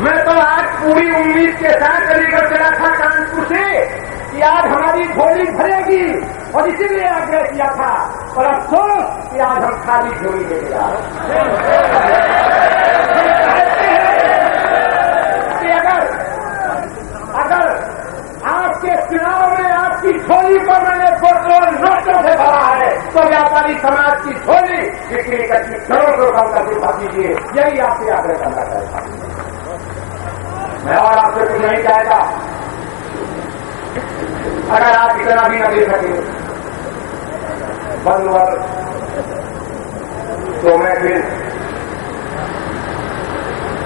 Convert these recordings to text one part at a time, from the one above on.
मैं तो आज पूरी उम्मीद के साथ अलीगढ़ चला था कानपुर से कि आज हमारी झोली भरेगी और इसीलिए आग्रह किया था, पर अफसोस कि आज हम खाली झोली लेके आ रहे अगर आपके चुनाव में आपकी झोली को मैंने पेट्रोल नोटों से भरा है तो व्यापारी समाज की झोली बिक्री करके करोड़ों रुपये का दिखा दीजिए, यही आपसे आग्रह करना चाहता हूं मैं। और आपसे कुछ नहीं चाहता। अगर आप इतना भी न दे सके बंदवर तो मैं फिर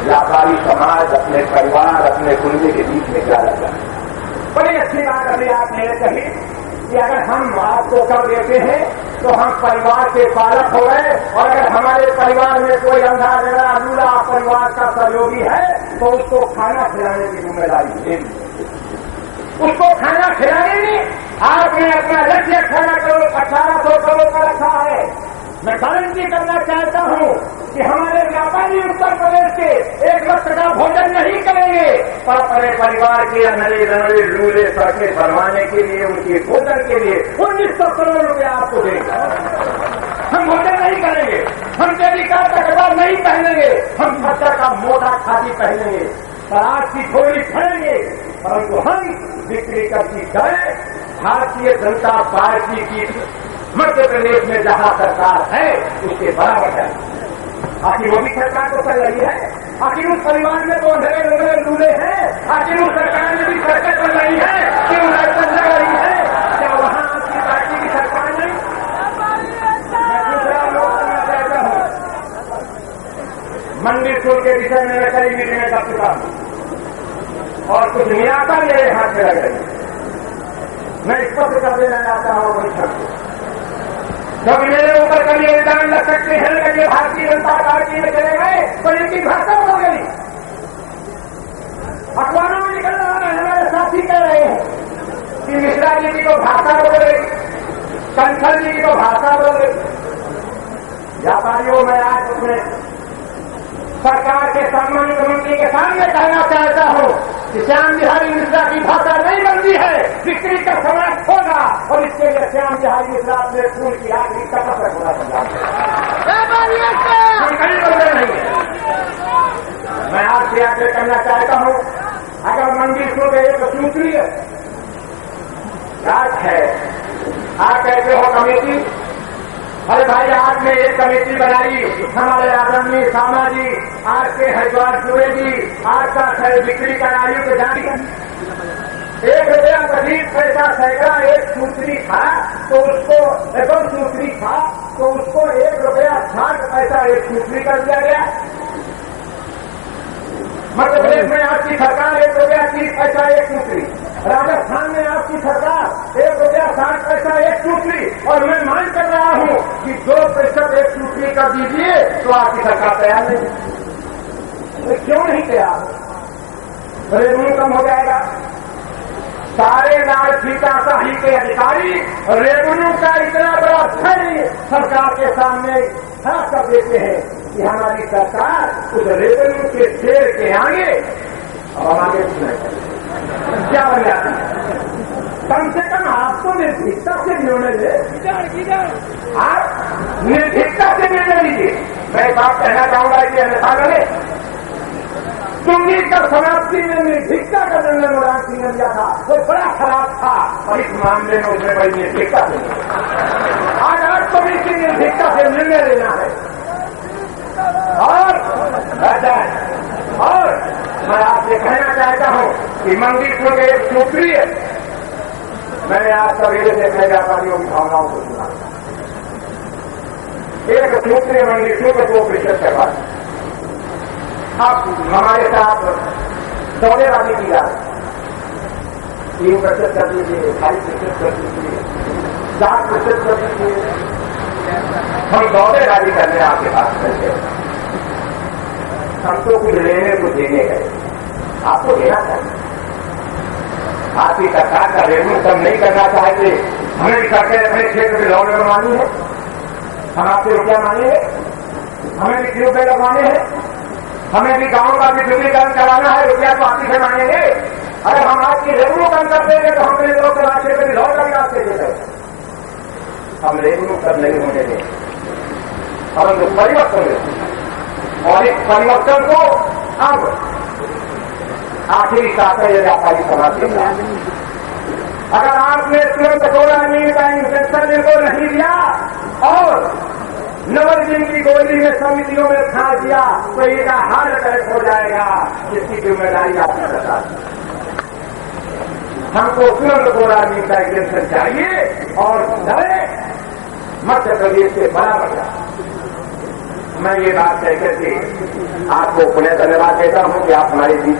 व्यापारी समाज अपने परिवार अपने कुंबे के बीच में क्या लगा। बड़ी अच्छी बात अभी आपने कही कि अगर हम आपको कर देते हैं तो हम परिवार के पालक हो गए, और अगर हमारे परिवार में कोई अंधा जरा अधूरा परिवार का सहयोगी है तो उसको खाना खिलाने की जिम्मेदारी देगी। उसको खाना खिलाने में आपने अपना लक्ष्य 1800 करोड़ का रखा है। मैं गारंटी करना चाहता हूं कि हमारे व्यापारी उत्तर प्रदेश के एक वक्त का भोजन नहीं करेंगे, पर अपने परिवार के नए नए लूले सड़कें बनवाने के लिए उनके भोजन के लिए 1900 करोड़ रुपया आपको देंगे। हम भोजन नहीं करेंगे, हम टेलीकाम का कपड़ा नहीं पहनेंगे, हम खच्चर का मोटा खादी पहनेंगे, आज की झोली भरेंगे, परंतु हम बिक्री करती करें। भारतीय जनता पार्टी की मध्य प्रदेश में जहां सरकार है उसके बराबर है। आखिर वो भी सरकार को चल रही है, आखिर उस परिवार में तो अंधेरे लूले हैं, आखिर उस सरकार में भी सड़कें चल रही है, क्यों लाइसेंस लग रही है, क्या वहां आपकी पार्टी की सरकार नहीं? मैं दूसरा लोग करना चाहता हूं, मंदिर स्कूल के विषय में मैं कई मीटिंगें कर चुका हूं और कुछ निराकर मेरे हाथ में लग रही है। मैं स्पष्ट कर देना चाहता हूं परीक्षा को, क्योंकि मेरे ऊपर कभी इल्जाम लग सकते हैं कि ये भारतीय जनता पार्टी में चले गए तो इनकी भाषा हो गई। अखबारों में निकल रहा है, हमारे साथी कह रहे हैं कि मिश्रा जी की तो भाषा हो गई, कंसल जी की तो भाषा हो गई। व्यापारियों में आज अपने सरकार के सम्मानित मंत्री के सामने कहना चाहता हूं कि श्याम बिहारी मिश्रा की भाषा नहीं बनती है, बिक्री का समय होगा और इसके लिए श्याम बिहारी मिश्रा अपने फूल की आखिरी कपट तक होना कहीं बंदे नहीं है। मैं आपसे आग्रह करना चाहता हूं, अगर मंदिर को एक सूत्रीय राज है, आप कहते हो कमेटी, अरे भाई आपने एक कमेटी बनाई, हमारे आदरणीय सामा जी, आज के हरिद्वार सूर्य जी, आज का बिक्री का आयुक्त जारी 1 रुपया 20 पैसा सैकड़ा एक सूत्री था तो उसको 2 सूत्री था तो उसको 1 रुपया 60 पैसा एक सूत्री कर दिया गया। मध्य प्रदेश में आपकी सरकार 1 रुपया 30 पैसा एक सूत्री, राजस्थान में आपकी सरकार 1 रुपया 60 पैसा एक सूत्री, और मैं मांग कर रहा हूं कि 2% एक सूत्री कर दीजिए तो आपकी सरकार तैयार नहीं। तो क्यों नहीं तैयार? रेवेन्यू कम हो जाएगा। सारे लाल फीताशाही के अधिकारी रेवेन्यू का इतना बड़ा फैल सरकार के सामने खड़ा कर देते हैं कि हमारी सरकार उस रेवेन्यू के शेर के आगे अब हम आगे क्या बन जाती है। कम से कम आपको निर्भीकता से निर्णय ले, आप निर्भीकता से निर्णय लीजिए। मैं एक बात कहना चाहूंगा कि अन्यथा में चुंगी का समाप्ति में निर्भीकता का निर्णय मुराद सिंह ने लिया था, वो बड़ा खराब था और इस मामले में उसने बड़ी निर्भीकता से आज तो इसकी निर्भीकता से निर्णय लेना है और मैं आपसे कहना चाहता हूं कि मंदिर को एक सूत्रीय, मैंने आज सवेरे से अपने व्यापारियों की भावनाओं को सुना, एक सूत्रीय मंदिर को 2% करवा, आप हमारे साथ सौदेबाजी की जाए 3% कर दीजिए, 2.5% कर दीजिए, 7% कर दीजिए, हम सौदेबाजी करने आपके पास करते हैं। हम तो कुछ लेने को देने गए, आपको देना चाहिए। आपकी सरकार का रेवेन्यू कम नहीं करना चाहते, हमें भी सरकार अपने क्षेत्र में लॉ लगवानी है, हम आपसे रुपया मांगेंगे, हमें भी रुपये लगवाने हैं। हमें भी गांव का विद्युतीकरण कराना है, रुपया तो आप ही से मांगेंगे। अगर हम आपकी रेवन्यू कम कर देंगे तो हम लोग रास्ते पर लौट कर रास्ते देते। हम रेवन्यू कम नहीं होने दें, परंतु परिवर्तन दें। और इस परिवर्तन को अब आखिरी शासन ये व्यापारी समाज देगा। अगर आपने तुरंत कोलामीन का इंजेक्शन इनको नहीं दिया और नवरजिन की गोली में समितियों में खा दिया तो इनका हार्ट अटैक हो जाएगा, इसकी जिम्मेदारी आपकी सरकार। हमको तुरंत कोलामीन का इंजेक्शन चाहिए और डरे मध्य प्रदेश के बराबर। मैं ये बात कहकर के आपको पुनः धन्यवाद देता हूं कि आप हमारे बीच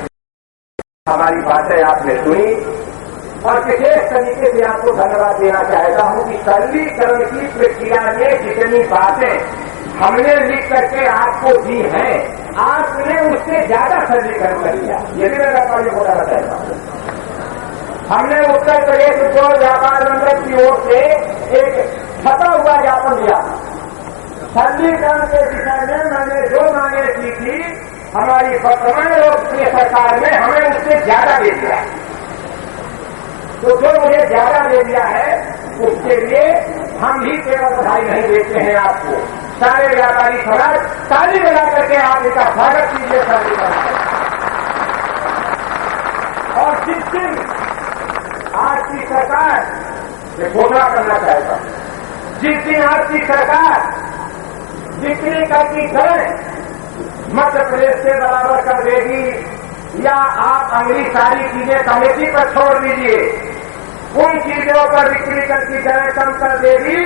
हमारी बातें आपने सुनी और विशेष तरीके से आपको धन्यवाद देना चाहता हूं कि सरलीकरण की प्रक्रिया में जितनी बातें हमने लिख करके आपको दी हैं, आपने उससे ज्यादा सरलीकरण कर दिया। ये भी मैं व्यापारी को बताना चाहता हूं। हमने उत्तर प्रदेश उद्योग व्यापार मंडल की ओर से एक छपा हुआ ज्ञापन दिया। सरलीकरण के विषय में मैंने जो मांगे की थी, हमारी वर्तमान लोकप्रिय सरकार ने हमें उससे ज्यादा दे दिया। तो जो मुझे ज्यादा दे दिया है उसके लिए हम ही केवल बधाई नहीं देते हैं आपको, सारे व्यापारी समाज ताली बजा करके आप इसका स्वागत कीजिए। और जिस दिन आपकी सरकार ये घोषणा करना चाहता हूं, जिस दिन आपकी सरकार जितनी करती करें मध्य प्रदेश से बराबर कर देगी या आप अगली सारी चीजें कमेटी पर छोड़ दीजिए, उन चीजों पर बिक्री करती दरें कम कर देगी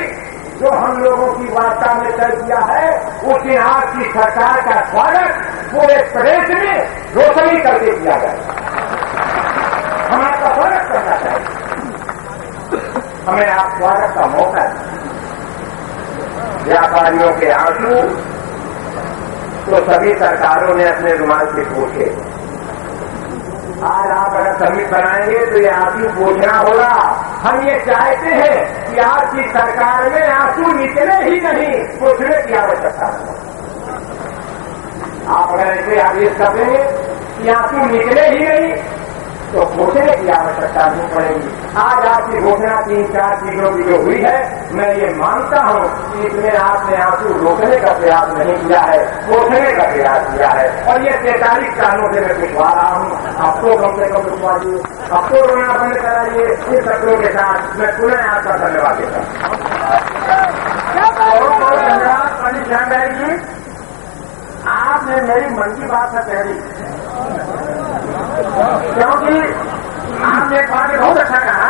जो हम लोगों की वार्ता में तय किया है। उस दिन आपकी सरकार का स्वागत पूरे प्रदेश में रोशनी करके किया जाएगा। हम आपका स्वागत करना चाहिए, हमें आप स्वागत का मौका दें। व्यापारियों के आंसू तो सभी सरकारों ने अपने रुमाल से पोछे। आज आप अगर समिट बनाएंगे तो ये आंसू पोछना होगा। हम ये चाहते हैं कि आपकी सरकार में आंसू निकले ही नहीं, पोछने की आवश्यकता है। आप अगर ऐसे आदेश कर देंगे कि आंसू निकले ही नहीं तो पोछने की आवश्यकता नहीं पड़ेगी। आज आपकी घोषणा 3-4 चीजों की जो हुई है, मैं ये मानता हूं कि इसमें आपने आंसू रोकने का प्रयास नहीं किया है, पोछने का प्रयास किया है। और ये 43 सालों से मैं पिछवा रहा हूं, अब तो कम से कम पिछवा दिए, अब तो रोना बंद कराइए। इन शब्दों के साथ मैं पुनः आपका धन्यवाद देता हूं। बहुत बहुत धन्यवाद पंडित श्यामराय जी, आपने मेरी मन की बात से कह दी, क्योंकि आपने एक बात बहुत अच्छा कहा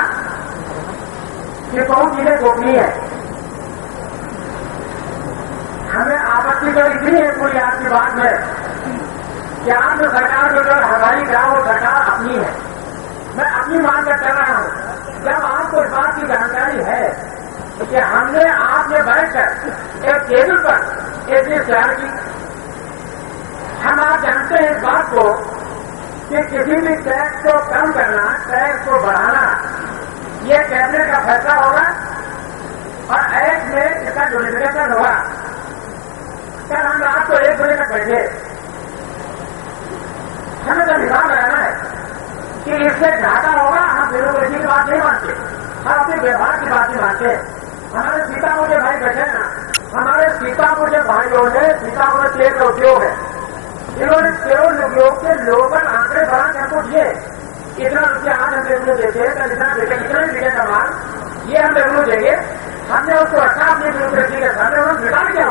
कि बहुत चीजें गोपनीय है। हमें आपत्ति तो इतनी है पूरी आपकी बात में कि आप जो सरकार जो हमारी ग्राम वो सरकार अपनी है, मैं अपनी मान कर चल रहा हूं। जब आपको इस बात की जानकारी है कि हमने आपने बैठकर एक टेबल पर एक चीज तैयार की, हम आप जानते हैं इस बात को कि किसी भी टैक्स को कम करना, टैक्स को बढ़ाना, ये कैबिनेट का फैसला होगा और एक्ट में इसका जो निर्देशन होगा। कल हम रात को 1 बजे तक बैठे, हमें तो हिसाब रहना है कि इससे घाटा होगा। हम ब्यूरोक्रेसी की बात नहीं मानते, हम अपने व्यवहार की बात नहीं मानते। हमारे सीतापुर के भाई बैठे ना, हमारे सीतापुर के भाइयों ने सीतापुर तेल का उद्योग है, इन्होंने केवल उद्योग के लोकल आंकड़े बढ़ा के हमको दिए। इतना रुपया आज हम रेवन्यू देते हैं, कल इतना देते, इतना ही बिके का माल, ये हम रेवन्यू देंगे। हमने उसको रखा अपनी ब्यूरोक्रेसी के सामने, उन्होंने निकाल दिया।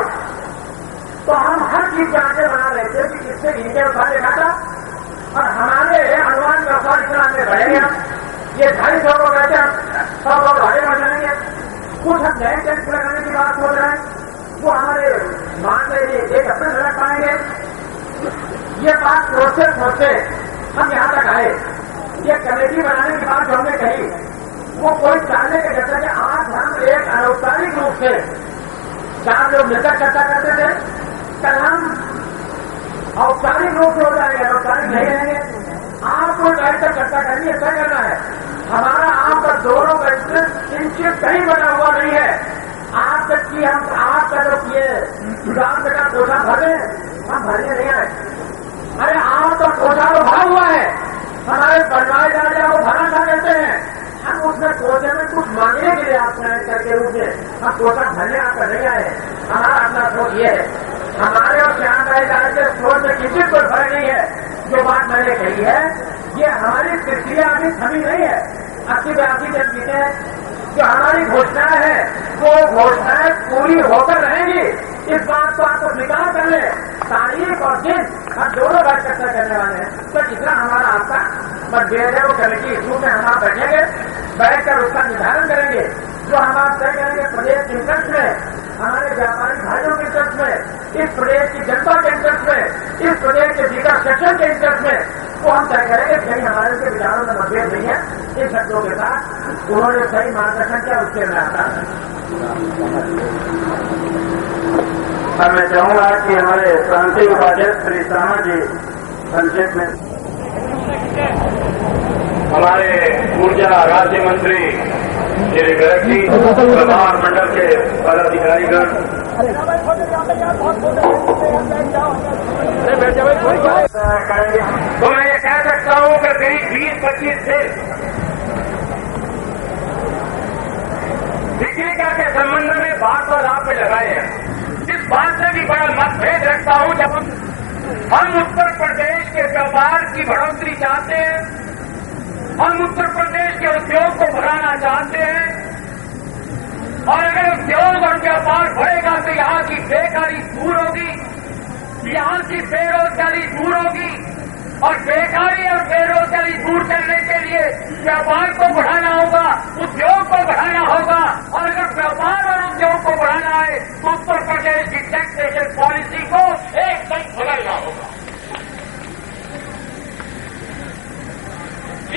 तो हम हर चीज के आंकड़े बना रहे थे कि किससे इनके अनुसार देखा था और हमारे अनुमान के अनुसार इतना हमने बढ़ेगा। ये 250 को कहते हैं 100 लोग आगे बढ़ जाएंगे। कुछ हम नए टैक्स लगाने की बात सोच रहे हैं, वो हमारे मान लीजिए 1 हफ्ते में लग पाएंगे। ये बात सोचते हम यहां तक आए। ये कमेटी बनाने की बात जो हमने कही, वो कोई चाहने के जैसे कि आज हम एक अनौपचारिक रूप से 4 लोग मिलकर चर्चा करते थे, कल हम औपचारिक रूप से हो जाएंगे, अनौपचारिक नहीं रहेंगे। आपको बैठकर चर्चा करनी है, तय करना है। हमारा आप पर दोनों का इंचित कहीं बना हुआ नहीं है। आप तक की हम आपका जो किए रात का कोठा भरे, हम भरने नहीं आए। कोटे में कुछ मांगने के लिए आप कलेक्टर के रूप में हम कोटा भरने आपका नहीं आए। हमारा अपना सोच ये है, हमारे और श्याम भाई के सोच में किसी को फर्क नहीं है। जो बात मैंने कही है ये हमारी प्रक्रिया अभी थमी नहीं है। 80-82 जन जीते हैं, जो हमारी घोषणाएं है वो घोषणाएं पूरी होकर रहेंगी। इस बात को आपको स्वीकार कर ले, तारीख और दिन हम दोनों बात चर्चा करने वाले हैं। तो जितना हमारा आपका मतभेद है वो कमेटी इशू में हम आप बैठेंगे, बैठकर उसका निर्धारण करेंगे। जो हम आप तय करेंगे प्रदेश के इंटरेस्ट में, हमारे व्यापारी भाइयों के इंटरेस्ट में, इस प्रदेश की जनता के इंटरेस्ट में, इस प्रदेश के विकास सेक्शन के इंटरेस्ट में, वो हम तय करेंगे। कहीं हमारे के विचारों में मतभेद नहीं है। इन शब्दों के साथ उन्होंने सही मार्गदर्शन किया, उसके में आता है। अब मैं चाहूंगा कि हमारे प्रांतीय उपाध्यक्ष श्री शर्मा जी संक्षेप में। हमारे ऊर्जा राज्य मंत्री श्री गर्ग जी, प्रधान मंडल के पदाधिकारीगण, तो मैं ये कह सकता हूं कि करीब 20-25 से बिजलिका के संबंध में बात और आप पे लगाए हैं। इस बात से भी बड़ा मतभेद रखता हूं जब हम उत्तर प्रदेश के व्यापार की बढ़ोतरी चाहते हैं, हम उत्तर प्रदेश के उद्योग को बढ़ाना चाहते हैं, और अगर उद्योग और व्यापार बढ़ेगा तो यहां की बेकारी दूर होगी, यहां की बेरोजगारी दूर होगी, और बेकारी और बेरोजगारी दूर करने के लिए व्यापार को बढ़ाना होगा, उद्योग को बढ़ाना होगा,